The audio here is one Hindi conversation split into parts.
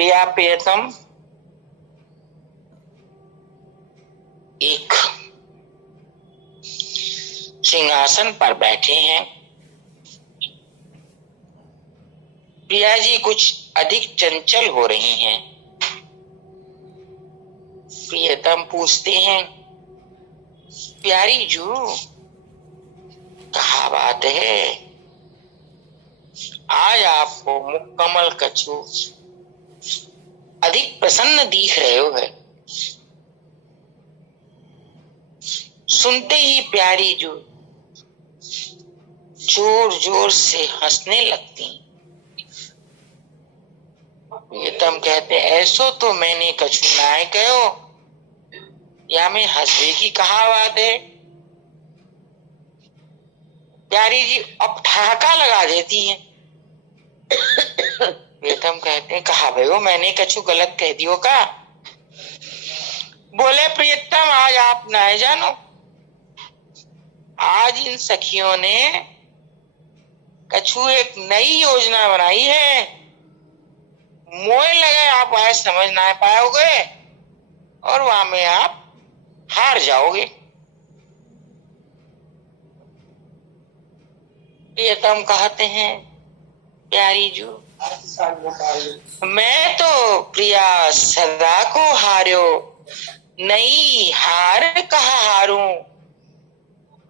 प्रिया प्रियतम एक सिंहासन पर बैठे हैं। प्रिया जी कुछ अधिक चंचल हो रही हैं। प्रियतम पूछते हैं, प्यारी जू कहा बात है, आज आपको मुकम्मल कछु अधिक प्रसन्न दिख रहे हो है। सुनते ही प्यारी जू जोर जोर से हंसने लगती। प्रियतम कहते, ऐसो तो मैंने कछु नाय कहो, या मैं हंसवे की कहा बात है। प्यारी जी अब ठहाका लगा देती है। प्रियतम कहते हैं, कहा भयो मैंने कछु गलत कह दियो का। बोले प्रियतम, आज आप ना जानो, आज इन सखियों ने कछु एक नई योजना बनाई है। मोए लगे आप आज समझ ना पाओगे और वहां में आप हार जाओगे। प्रियतम कहते हैं, प्यारी जू मैं तो प्रिया सदा को हार्यो, नई हार कहा हारूं।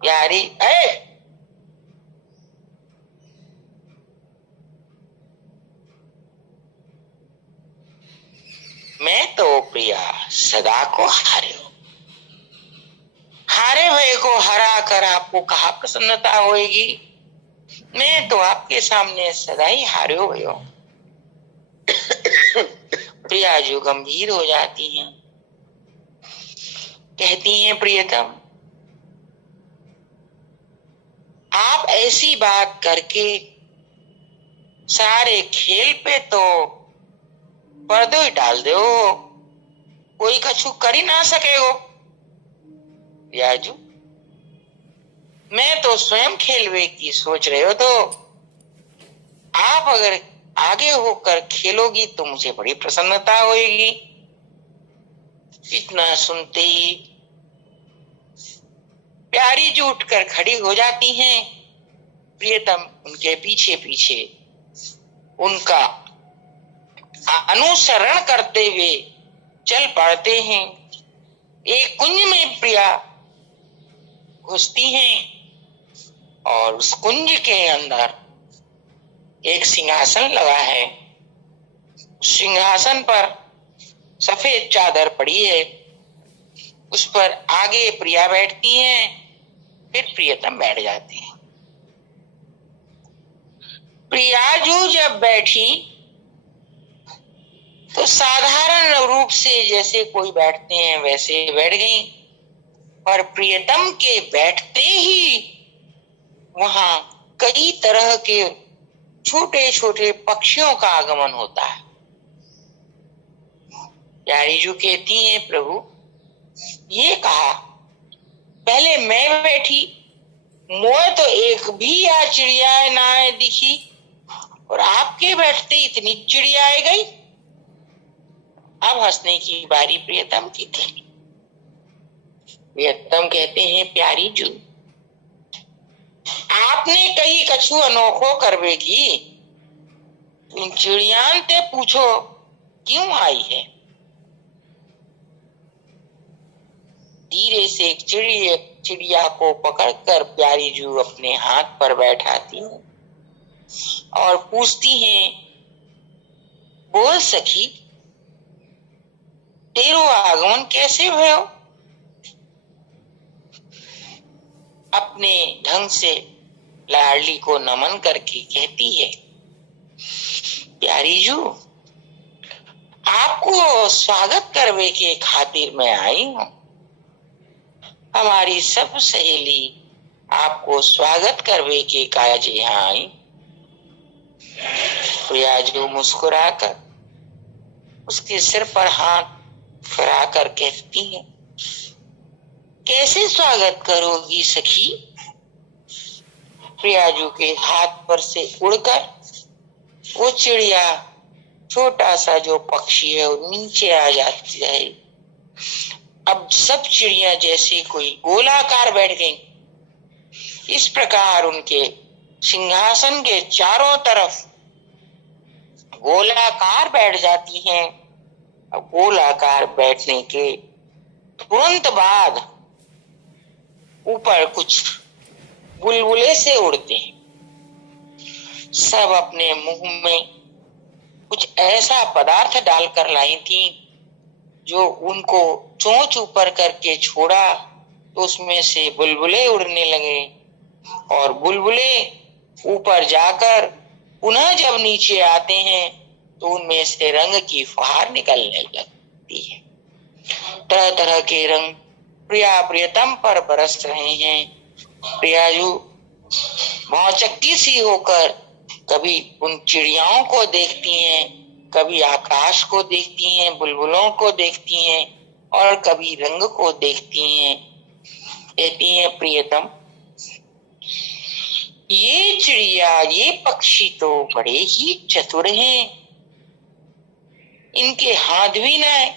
प्यारी मैं तो प्रिया सदा को हार्यो, हारे भय को हरा कर आपको कहा प्रसन्नता होएगी। मैं तो आपके सामने सदा ही हार्यो भयो। प्रिया जो गंभीर हो जाती हैं, कहती हैं, प्रियतम आप ऐसी बात करके सारे खेल पे तो पर्दो ही डाल दो, कोई कछु कर ही ना सकेगो। प्रियाजू मैं तो स्वयं खेलवे की सोच रहे हो, तो आप अगर आगे होकर खेलोगी तो मुझे बड़ी प्रसन्नता होगी। इतना सुनते ही प्यारी जी उठकर खड़ी हो जाती हैं। प्रियतम उनके पीछे पीछे उनका अनुसरण करते हुए चल पड़ते हैं। एक कुंज में प्रिया घुसती हैं और उस कुंज के अंदर एक सिंहासन लगा है। सिंहासन पर सफेद चादर पड़ी है, उस पर आगे प्रिया बैठती हैं, फिर प्रियतम बैठ जाते हैं। प्रियाजू जब बैठी तो साधारण रूप से जैसे कोई बैठते हैं वैसे बैठ गई, पर प्रियतम के बैठते ही वहां कई तरह के छोटे छोटे पक्षियों का आगमन होता है। प्यारी जू कहती हैं, प्रभु ये कहा पहले मैं बैठी, मोए तो एक भी या चिड़िया ना दिखी, और आपके बैठते इतनी चिड़िया गई। अब हंसने की बारी प्रियतम की थी। प्रियतम कहते हैं, प्यारी जू आपने कही कछु अनोखो करवेगी, इन चिड़ियान ते पूछो क्यों आई है। धीरे से एक चिड़िया को पकड़कर प्यारी जू अपने हाथ पर बैठाती हैं और पूछती हैं, बोल सखी तेरो आगमन कैसे भयो। अपने ढंग से लाडली को नमन करके कहती है, प्यारी जू आपको स्वागत करवे के खातिर मैं आई हूं। हमारी सब सहेली आपको स्वागत करवे के काज यहाँ आई। प्रियाजू मुस्कुराकर उसके सिर पर हाथ फिराकर कहती है, कैसे स्वागत करोगी सखी। प्रियाजू के हाथ पर से उड़कर वो चिड़िया छोटा सा जो पक्षी है वो नीचे आ जाती है। अब सब चिड़िया जैसे कोई गोलाकार बैठ गई। इस प्रकार उनके सिंहासन के चारों तरफ गोलाकार बैठ जाती हैं। अब गोलाकार बैठने के तुरंत बाद ऊपर कुछ बुलबुले से उड़ते हैं। सब अपने मुंह में कुछ ऐसा पदार्थ डालकर लाई थी जो उनको चोंच ऊपर करके छोड़ा तो उसमें से बुलबुले उड़ने लगे और बुलबुले ऊपर जाकर पुनः जब नीचे आते हैं तो उनमें से रंग की फुहार निकलने लगती है। तरह तरह के रंग प्रिया प्रियतम पर बरस रहे हैं। प्रियाजू भौचक्की सी होकर कभी उन चिड़ियाओं को देखती हैं, कभी आकाश को देखती हैं, बुलबुलों को देखती हैं और कभी रंग को देखती हैं। कहती हैं प्रियतम, ये चिड़िया ये पक्षी तो बड़े ही चतुर हैं। इनके हाथ भी न है,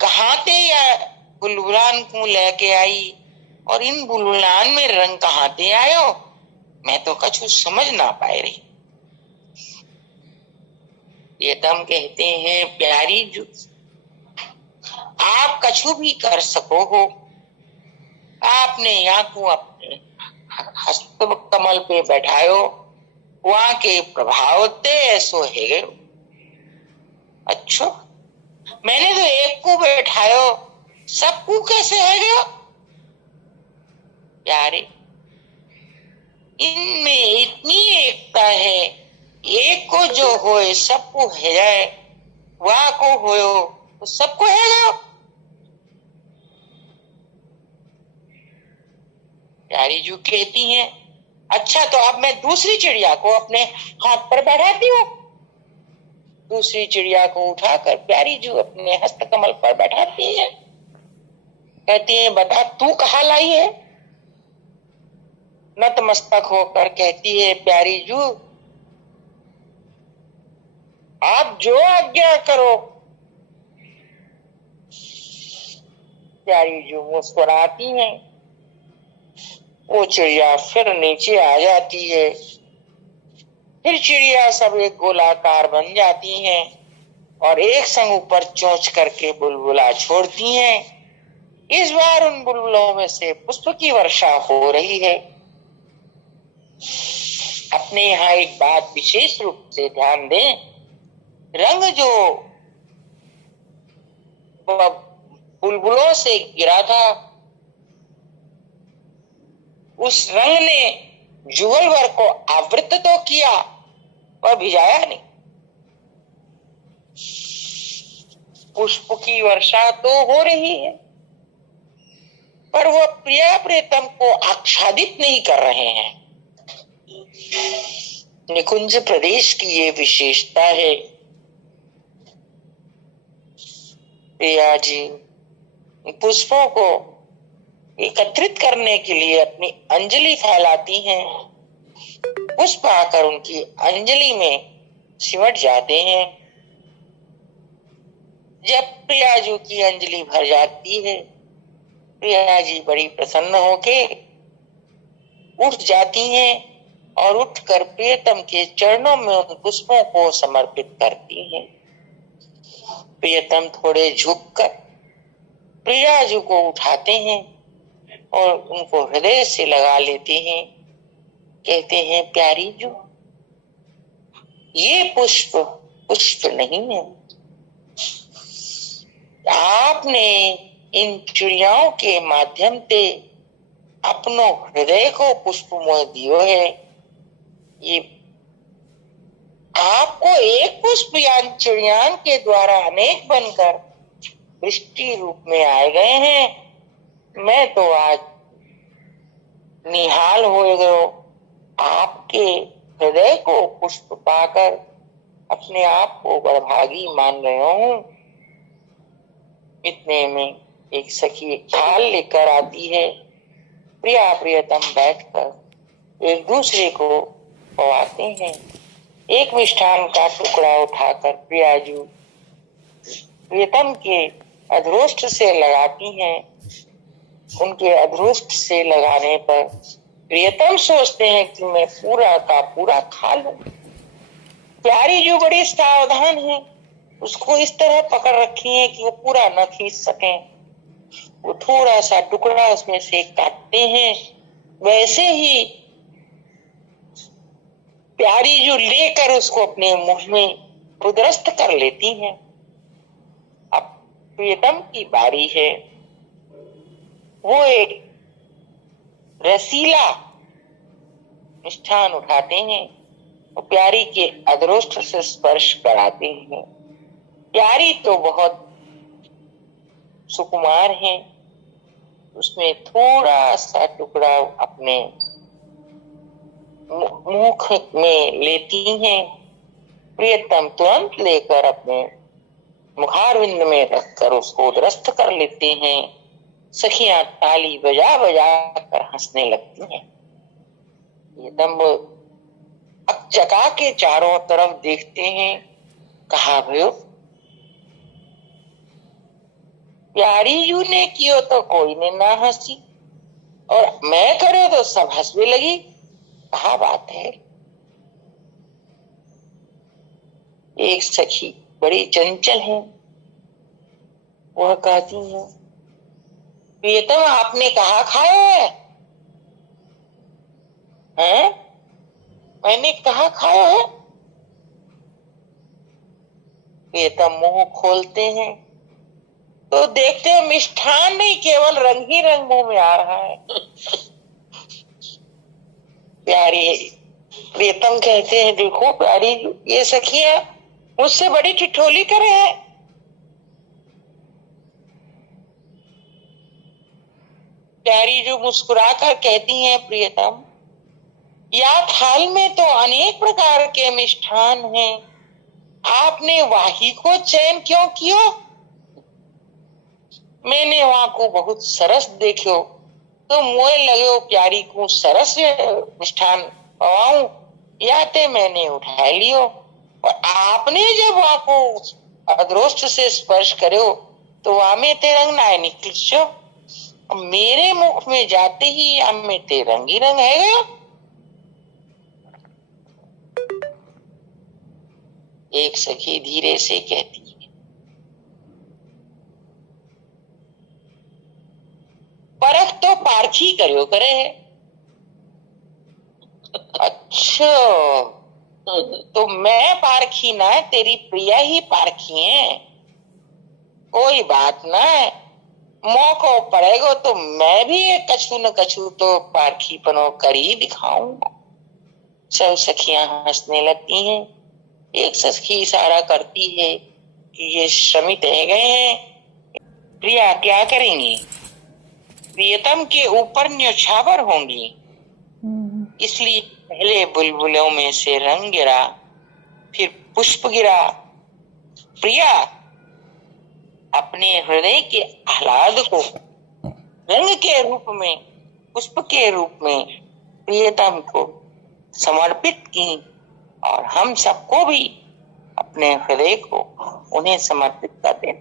कहाँ ते या बुलबुलान को लेके आई और इन बुलबुलान में रंग कहाँ ते आयो, मैं तो कछु समझ ना पाए रही। प्रियतम कहते हैं प्यारी जो आप कछु भी कर सको हो, आपने यहाँ को अपने हस्त कमल पे बैठायो, वहां के प्रभाव ते ऐसो है। अच्छा, मैंने तो एक को बैठायो, सबको कैसे है गया? प्यारे, इनमें इतनी एकता है, एक को जो होए सबको है जाए, वह को होयो तो सबको है गया। प्यारी जू कहती हैं, अच्छा तो अब मैं दूसरी चिड़िया को अपने हाथ पर बैठाती हूँ। दूसरी चिड़िया को उठाकर प्यारी जू अपने हस्त कमल पर बैठाती है। कहती है बता तू कहाँ लाई है? नतमस्तक होकर कहती है प्यारी जू आप जो आज्ञा करो। प्यारी जू मुस्कुराती है। वो चिड़िया फिर नीचे आ जाती है। फिर चिड़िया सब एक गोलाकार बन जाती हैं और एक संग ऊपर चोंच करके बुलबुला छोड़ती हैं। इस बार उन बुलबुलों में से पुष्प की वर्षा हो रही है। अपने यहाँ एक बात विशेष रूप से ध्यान दें, रंग जो बुलबुलों से गिरा था उस रंग ने जुगल भर को आवृत तो किया पर भिजाया नहीं। पुष्प की वर्षा तो हो रही है पर वो प्रिया प्रियतम को आच्छादित नहीं कर रहे हैं। निकुंज प्रदेश की ये विशेषता है। प्रिया जी पुष्पों को एकत्रित करने के लिए अपनी अंजलि फैलाती हैं। पुष्प आकर उनकी अंजलि में सिमट जाते हैं। जब प्रिया जी की अंजलि भर जाती है, प्रिया जी बड़ी प्रसन्न होके उठ जाती हैं और उठकर प्रियतम के चरणों में उन पुष्पों को समर्पित करती हैं। प्रियतम थोड़े झुककर प्रिया जी को उठाते हैं और उनको हृदय से लगा लेते हैं। कहते हैं प्यारी जू ये पुष्प पुष्प नहीं है, आपने इन चिड़ियाओं के माध्यम से अपनो हृदय को पुष्पमय दियो है। ये आपको एक पुष्प यान चिड़ियान के द्वारा अनेक बनकर वृष्टि रूप में आए गए हैं। मैं तो आज निहाल हो गयो, आपके हृदय को पुष्प पाकर अपने आप को बड़भागी मान रहा हूं। इतने में एक सखी थाल लेकर आती है। प्रिया प्रियतम बैठकर एक दूसरे को पवाते हैं। एक मिष्ठान का टुकड़ा उठाकर प्रियाजू प्रियतम के अधरोष्ट से लगाती हैं। उनके अधरोष्ट से लगाने पर प्रियतम सोचते हैं कि मैं पूरा का पूरा खा लूं। प्यारी जो बड़ी सावधान है, उसको इस तरह पकड़ रखी है कि वो पूरा न खींच सके। वो थोड़ा सा टुकड़ा उसमें से काटते हैं। वैसे ही प्यारी जो लेकर उसको अपने मुंह में उदरस्त कर लेती हैं। अब प्रियतम की बारी है। वो एक रसीला मिष्ठान उठाते हैं और प्यारी के अधरोष्ठ से स्पर्श कराते हैं। प्यारी तो बहुत सुकुमार है, उसमें थोड़ा सा टुकड़ा अपने मुख में लेती हैं। प्रियतम तुरंत लेकर अपने मुखारविंद में रखकर उसको उदरस्त कर लेते हैं। सखियां ताली बजा बजा कर हंसने लगती हैं। प्रियतम अकचका के चारों तरफ देखते हैं। कहा भयो प्यारी जू ने कियो तो कोई ने ना हंसी और मैं करो तो सब हंसने लगी। कहा बात है। एक सखी बड़ी चंचल है, वह कहती है प्रियतम आपने कहा खाया है? हैं? मैंने कहा खाया है? प्रियतम मुंह खोलते हैं तो देखते हैं मिष्ठान नहीं, केवल रंग ही रंग मुंह में आ रहा है। प्यारी प्रियतम कहते हैं देखो प्यारी ये सखियां मुझसे बड़ी ठिठोली करे है। प्यारी जो मुस्कुरा कर कहती हैं प्रियतम या थाल में तो अनेक प्रकार के मिष्ठान हैं, आपने वाही को चयन क्यों कियो? मैंने वहां को बहुत सरस देखो तो मोए लगे प्यारी को सरस मिष्ठान पवाऊं या ते मैंने उठा लियो। और आपने जब वहां को अधरोष्ट से स्पर्श करो तो वहां में ते रंग ना निकलो। मेरे मुख में जाते ही हम में ते रंग ही रंग है गया। एक सखी धीरे से कहती है परख तो पारखी करो करे है। अच्छा तो मैं पारखी ना, तेरी प्रिया ही पारखी है। कोई बात ना, मौको पड़ेगा तो मैं भी कछु न कछु तो पारखीपनो कर ही दिखाऊंगा। सब सखियां हंसने लगती हैं। एक सखी इशारा करती है कि ये श्रमित रह गए हैं, प्रिया क्या करेंगी? प्रियतम के ऊपर न्यौछावर होंगी, इसलिए पहले बुलबुलों में से रंग गिरा, फिर पुष्प गिरा। प्रिया अपने हृदय के आह्लाद को रंग के रूप में, पुष्प के रूप में प्रियतम को समर्पित की और हम सबको भी अपने हृदय को उन्हें समर्पित कर दें।